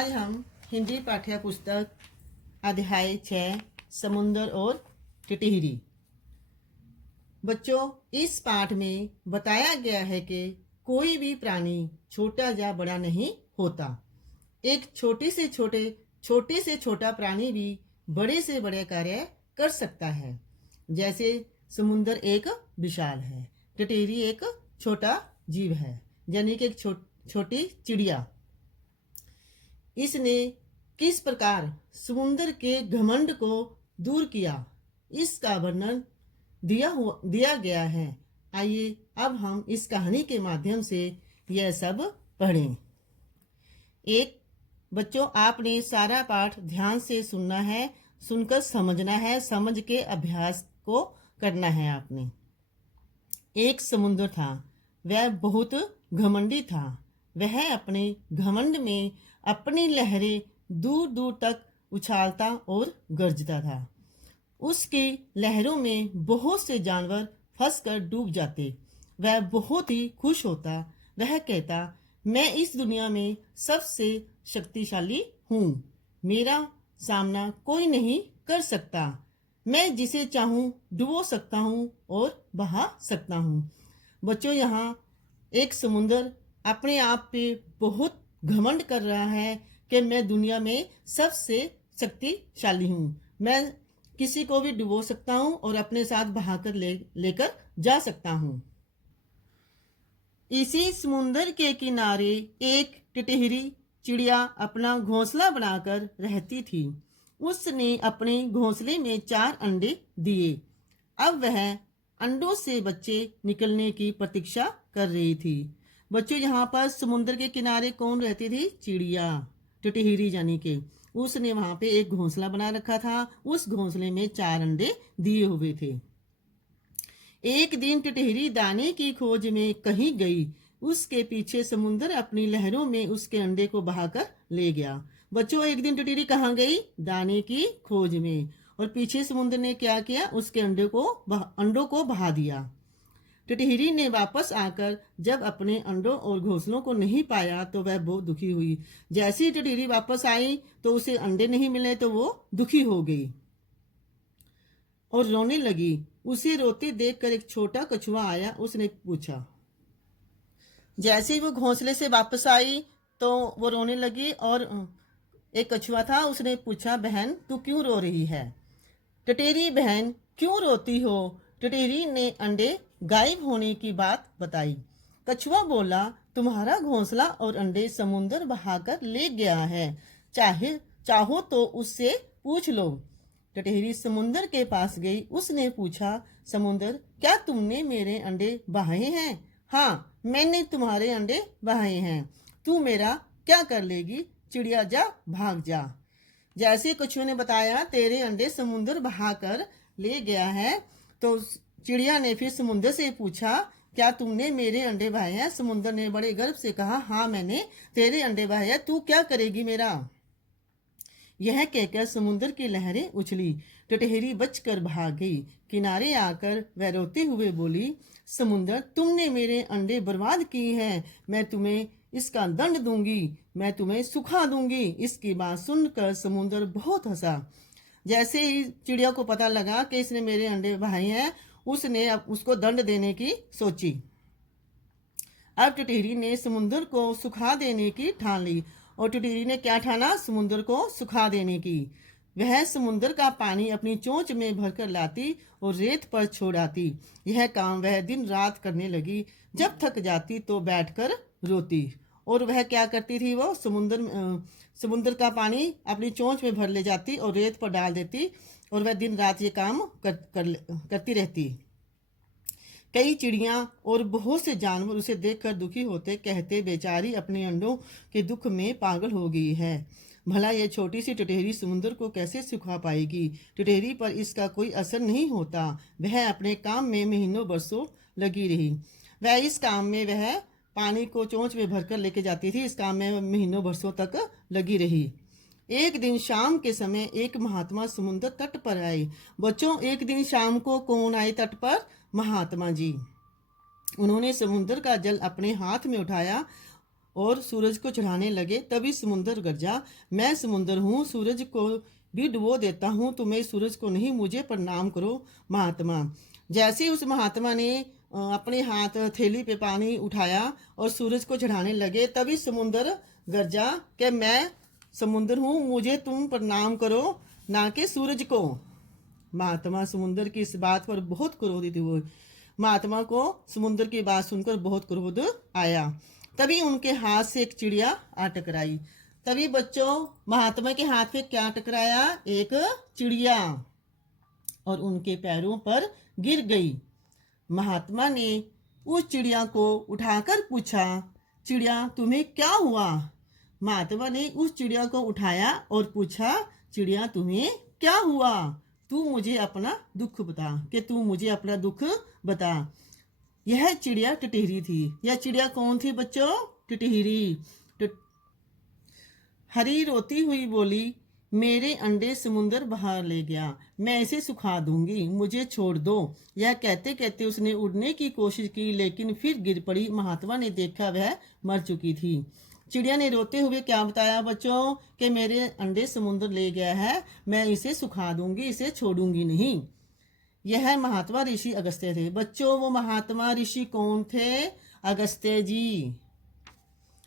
आज हम हिंदी पाठ्य पुस्तक अध्याय 6 समुंदर और टिटहिरी। बच्चों, इस पाठ में बताया गया है कि कोई भी प्राणी छोटा या बड़ा नहीं होता। एक छोटे से छोटा प्राणी भी बड़े से बड़े कार्य कर सकता है। जैसे समुंदर एक विशाल है, टिटहिरी एक छोटा जीव है, यानी कि एक छोटी चिड़िया। इसने किस प्रकार समुंदर के घमंड को दूर किया, इसका वर्णन दिया गया है। आइए अब हम इस कहानी के माध्यम से यह सब पढ़ें। बच्चों, आपने सारा पाठ ध्यान से सुनना है, सुनकर समझना है, समझ के अभ्यास को करना है आपने। एक समुद्र था, वह बहुत घमंडी था। वह अपने घमंड में अपनी लहरें दूर दूर तक उछालता और गरजता था। उसकी लहरों में बहुत से जानवर फंसकर डूब जाते। वह बहुत ही खुश होता। वह कहता, मैं इस दुनिया में सबसे शक्तिशाली हूँ, मेरा सामना कोई नहीं कर सकता। मैं जिसे चाहूँ डुबो सकता हूँ और बहा सकता हूँ। बच्चों, यहाँ एक समुंदर अपने आप पे बहुत घमंड कर रहा है कि मैं दुनिया में सबसे शक्तिशाली हूँ। मैं किसी को भी डुबो सकता हूँ और अपने साथ बहाकर लेकर जा सकता हूँ। इसी समुंदर के किनारे एक टिटहिरी चिड़िया अपना घोंसला बनाकर रहती थी। उसने अपने घोंसले में 4 अंडे दिए। अब वह अंडों से बच्चे निकलने की प्रतीक्षा कर रही थी। बच्चों, यहाँ पर समुद्र के किनारे कौन रहती थी? चिड़िया, टिटहिरी यानी कि उसने वहां पे एक घोंसला बना रखा था। उस घोंसले में 4 अंडे दिए हुए थे। एक दिन टिटहिरी दाने की खोज में कहीं गई। उसके पीछे समुद्र अपनी लहरों में उसके अंडे को बहाकर ले गया। बच्चों, एक दिन टिटहिरी कहाँ गई? दाने की खोज में, और पीछे समुद्र ने क्या किया? उसके अंडों को बहा दिया। टिटहिरी ने वापस आकर जब अपने अंडों और घोंसलों को नहीं पाया तो वह बहुत दुखी हुई। जैसे ही टिटहिरी वापस आई तो उसे अंडे नहीं मिले तो वो दुखी हो गई और रोने लगी। उसे रोते देखकर एक छोटा कछुआ आया। उसने पूछा, जैसे ही वो घोंसले से वापस आई तो वो रोने लगी और एक कछुआ था, उसने पूछा, बहन तू क्यों रो रही है? टिटहिरी, बहन क्यों रोती हो? टिटहिरी ने अंडे गायब होने की बात बताई। कछुआ बोला, तुम्हारा घोंसला और अंडे समुंदर बहाकर ले गया है, चाहो तो उससे पूछ लो। टिटहिरी समुंदर के पास गई। उसने पूछा, समुंदर, क्या तुमने मेरे अंडे बहाए हैं? हाँ, मैंने तुम्हारे अंडे बहाए हैं। तू मेरा क्या कर लेगी? चिड़िया, जा, भाग जा। जैसे कछुए ने बताया, तेरे अंडे समुंदर बहाकर ले गया है, तो चिड़िया ने फिर समुंदर से पूछा, क्या तुमने मेरे अंडे बहाए हैं? समुंदर ने बड़े गर्व से कहा, हाँ, मैंने तेरे अंडे बहाए हैं। तू क्या करेगी मेरा? यह कहकर समुंदर की लहरें उछली। टिटहिरी बचकर भाग गई। किनारे आकर वह रोते हुए बोली, समुंदर, तुमने मेरे अंडे बर्बाद किए हैं। मैं तुम्हें इसका दंड दूंगी, मैं तुम्हें सुखा दूंगी। इसकी बात सुनकर समुंदर बहुत हंसा। जैसे ही चिड़िया को पता लगा कि इसने मेरे अंडे बहाए हैं, उसने अब उसको दंड देने की सोची। अब टिटहिरी ने समुंदर को सुखा देने की ठान ली। और टिटहिरी ने क्या ठाना? समुंदर को सुखा देने की। वह समुंदर का पानी अपनी चोंच में भरकर लाती और रेत पर छोड़ आती। यह काम वह दिन रात करने लगी। जब थक जाती तो बैठकर रोती। और वह क्या करती थी? वो समुंदर का पानी अपनी चोंच में भर ले जाती और रेत पर डाल देती, और वह दिन रात ये काम करती रहती। कई चिड़ियाँ और बहुत से जानवर उसे देखकर दुखी होते, कहते, बेचारी अपने अंडों के दुख में पागल हो गई है। भला यह छोटी सी टिटहिरी समुद्र को कैसे सुखा पाएगी? टिटहिरी पर इसका कोई असर नहीं होता। वह अपने काम में महीनों बरसों लगी रही। इस काम में वह पानी को चोंच में भरकर लेके जाती थी। इस काम में महीनों बरसों तक लगी रही। एक दिन शाम के समय एक महात्मा समुद्र तट पर आए। बच्चों, एक दिन शाम को कौन आए तट पर? महात्मा जी। उन्होंने समुद्र का जल अपने हाथ में उठाया और सूरज को चढ़ाने लगे। तभी समुद्र गरजा, मैं समुद्र हूँ, सूरज को भी डुबो देता हूँ, तुम्हें सूरज को नहीं, मुझे प्रणाम करो महात्मा। जैसे ही उस महात्मा ने अपने हाथ थैली पे पानी उठाया और सूरज को चढ़ाने लगे, तभी समुद्र गरजा कि मैं समुद्र हूँ, मुझे तुम प्रणाम करो, ना कि सूरज को। महात्मा समुद्र की इस बात पर बहुत क्रोधित हुए। महात्मा को समुद्र की बात सुनकर बहुत क्रोध आया। तभी उनके हाथ से एक चिड़िया आ टकराई। तभी बच्चों महात्मा के हाथ पे क्या टकराया? एक चिड़िया, और उनके पैरों पर गिर गई। महात्मा ने उस चिड़िया को उठाकर पूछा, चिड़िया तुम्हें क्या हुआ? महात्मा ने उस चिड़िया को उठाया और पूछा, चिड़िया तुम्हें क्या हुआ? तू मुझे अपना दुख बता, कि तू मुझे अपना दुख बता। यह चिड़िया टिटहरी थी। यह चिड़िया कौन थी बच्चों? टिटहरी। हरी रोती हुई बोली, मेरे अंडे समुंदर बाहर ले गया, मैं इसे सुखा दूंगी, मुझे छोड़ दो। यह कहते कहते उसने उड़ने की कोशिश की, लेकिन फिर गिर पड़ी। महात्मा ने देखा वह मर चुकी थी। चिड़िया ने रोते हुए क्या बताया बच्चों? कि मेरे अंडे समुद्र ले गया है, मैं इसे सुखा दूंगी, इसे छोड़ूंगी नहीं। यह महात्मा ऋषि अगस्त्य थे। बच्चों वो महात्मा ऋषि कौन थे? अगस्त्य जी।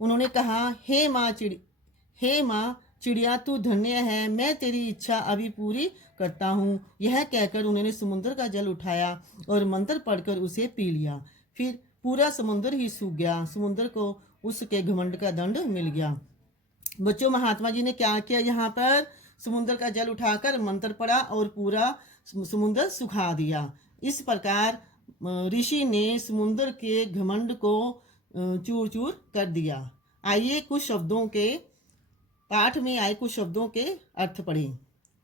उन्होंने कहा, हे माँ चिड़िया तू धन्य है, मैं तेरी इच्छा अभी पूरी करता हूँ। यह कहकर उन्होंने समुद्र का जल उठाया और मंत्र पढ़कर उसे पी लिया। फिर पूरा समुद्र ही सूख गया। समुद्र को उसके घमंड का दंड मिल गया। बच्चों महात्मा जी ने क्या किया? यहाँ पर समुद्र का जल उठाकर मंत्र पढ़ा और पूरा समुद्र सुखा दिया। इस प्रकार ऋषि ने समुद्र के घमंड को चूर चूर कर दिया। आइए कुछ शब्दों के पाठ में आए कुछ शब्दों के अर्थ पढ़ें।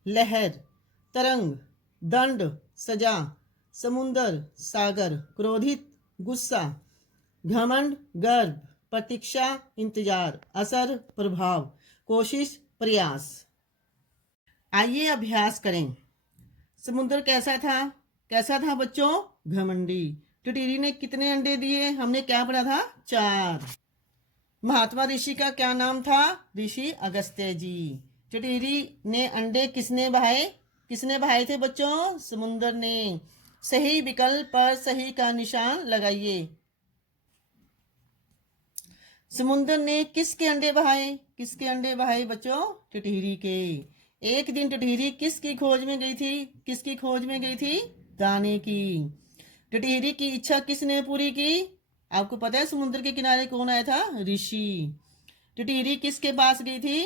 लहर, तरंग, दंड, सजा, समुंदर, सागर, क्रोधित, गुस्सा, घमंड, गर्व, प्रतीक्षा, इंतजार, असर, प्रभाव, कोशिश, प्रयास। आइए अभ्यास करें। समुद्र कैसा था? कैसा था बच्चों? घमंडी। टिटहरी ने कितने अंडे दिए? हमने क्या पढ़ा था? 4। महात्मा ऋषि का क्या नाम था? ऋषि अगस्त्य जी। टिटहरी ने अंडे किसने बहाए? किसने बहाए थे बच्चों? समुद्र ने। सही विकल्प पर सही का निशान लगाइए। समुद्र ने किसके अंडे बहाए? किसके अंडे बहाए बच्चों? टिटहरी के। एक दिन टिटहरी किसकी खोज में गई थी? किसकी खोज में गई थी? दाने की। टिटहरी की इच्छा किसने पूरी की? आपको पता है समुद्र के किनारे कौन आया था? ऋषि। टिटहरी किसके पास गई थी?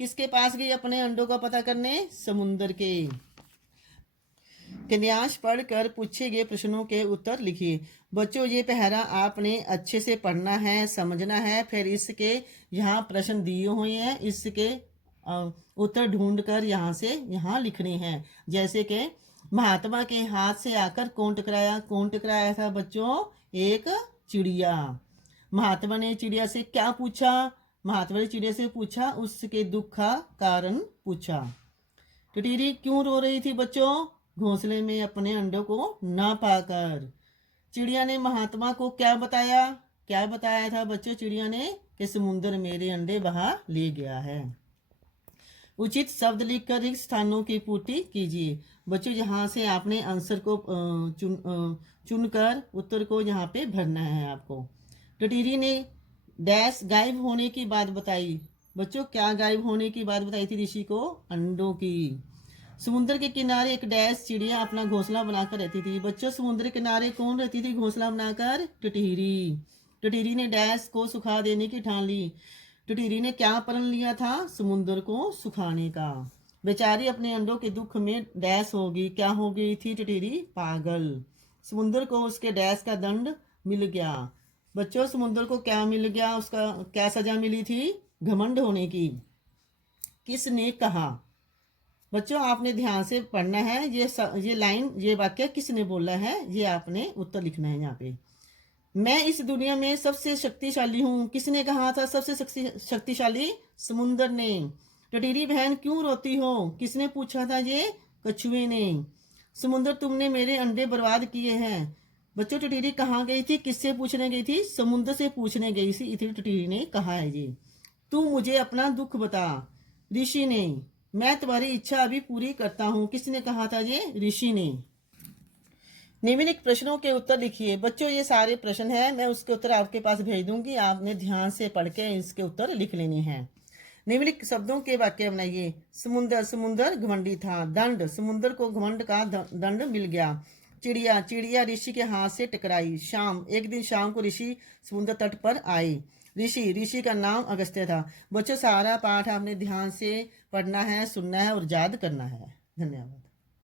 किसके पास गई अपने अंडों का पता करने? समुद्र के। गद्यांश पढ़कर पूछे गए प्रश्नों के उत्तर लिखिए। बच्चों ये पहरा आपने अच्छे से पढ़ना है, समझना है। फिर इसके यहाँ प्रश्न दिए हुए हैं, इसके उत्तर ढूंढकर यहाँ से यहाँ लिखने हैं। जैसे कि महात्मा के हाथ से आकर कौन टकराया? कौन टकराया था बच्चों? एक चिड़िया। महात्मा ने चिड़िया से क्या पूछा? महात्मा ने चिड़िया से पूछा, उसके दुख का कारण पूछा। टिटहरी क्यों रो रही थी बच्चों? घोंसले में अपने अंडों को ना पाकर। चिड़िया ने महात्मा को क्या बताया? क्या बताया था बच्चों चिड़िया ने? कि समुद्र मेरे अंडे बहा ले गया है। उचित शब्द लिखकर रिक्त स्थानों की पूर्ति कीजिए। बच्चों यहाँ से आपने आंसर को चुनकर उत्तर को यहाँ पे भरना है आपको। टिटहरी ने डैश गायब होने की बात बताई। बच्चों क्या गायब होने की बात बताई थी ऋषि को? अंडों की। समुद्र के किनारे एक डैश चिड़िया अपना घोंसला बनाकर रहती थी। बच्चों समुद्र के किनारे कौन रहती थी घोंसला बनाकर? टिटहरी। टिटहरी ने डैश को सुखा देने की ठान ली। टिटहरी ने क्या प्रण लिया था? समुद्र को सुखाने का। बेचारी अपने अंडों के दुख में डैश होगी। क्या हो गई थी टिटहरी? पागल। समुद्र को उसके डैश का दंड मिल गया। बच्चों समुद्र को क्या मिल गया? उसका क्या सजा मिली थी? घमंड होने की। किसने कहा? बच्चों आपने ध्यान से पढ़ना है। ये लाइन, ये वाक्य किसने बोला है? ये आपने उत्तर लिखना है यहाँ पे। मैं इस दुनिया में सबसे शक्तिशाली हूँ। किसने कहा था सबसे शक्तिशाली? समुद्र ने। टिटहरी बहन क्यों रोती हो? किसने पूछा था ये? कछुए ने। समुद्र तुमने मेरे अंडे बर्बाद किए हैं। बच्चों टिटोरी कहाँ गई थी, किससे पूछने गई थी? समुद्र से पूछने गई थी, इतनी टिटोरी ने कहा है जी। तू मुझे अपना दुख बता। ऋषि ने। मैं तुम्हारी इच्छा अभी पूरी करता हूँ। किसने कहा था ये? ऋषि ने। निम्नलिखित प्रश्नों के उत्तर लिखिए। बच्चों ये सारे प्रश्न हैं, मैं उसके उत्तर आपके पास भेज दूंगी, आपने ध्यान से पढ़ के इसके उत्तर लिख लेने हैं। निम्नलिखित शब्दों के वाक्य बनाइए। समुद्र, समुद्र घमंडी था। दंड, समुद्र को घमंड का दंड मिल गया। चिड़िया, चिड़िया ऋषि के हाथ से टकराई। शाम, एक दिन शाम को ऋषि समुद्र तट पर आए। ऋषि, ऋषि का नाम अगस्त्य था। बच्चों सारा पाठ आपने ध्यान से पढ़ना है, सुनना है और याद करना है। धन्यवाद।